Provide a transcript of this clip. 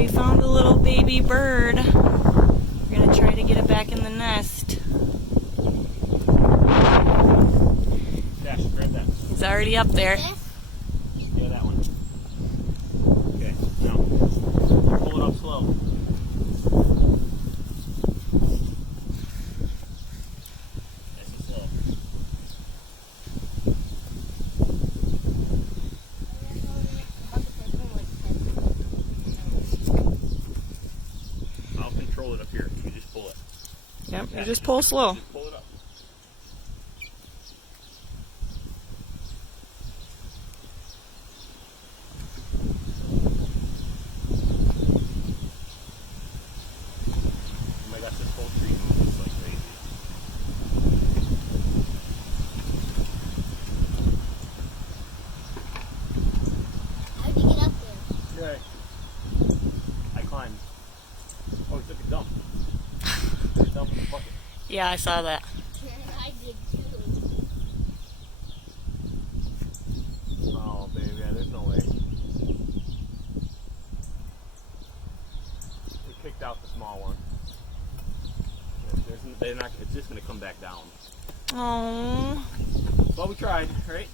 we found a little baby bird. We're going to try to get it back in the nest. Dash, grab that. He's already up there. Yeah, that one. Okay, now, pull it up slow. Nice and slow. I'll control it up here. You just pull it. Yep, you just pull slow. Just pull it up. Oh my gosh, this whole tree moves like crazy. How'd you get up there? Okay. I climbed. Oh, he took a dump. Took a dump in the bucket. Yeah, I saw that. I did too. Oh, baby, yeah, there's no way. They kicked out the small one. They're not. It's just gonna come back down. Oh. Well, we tried, right?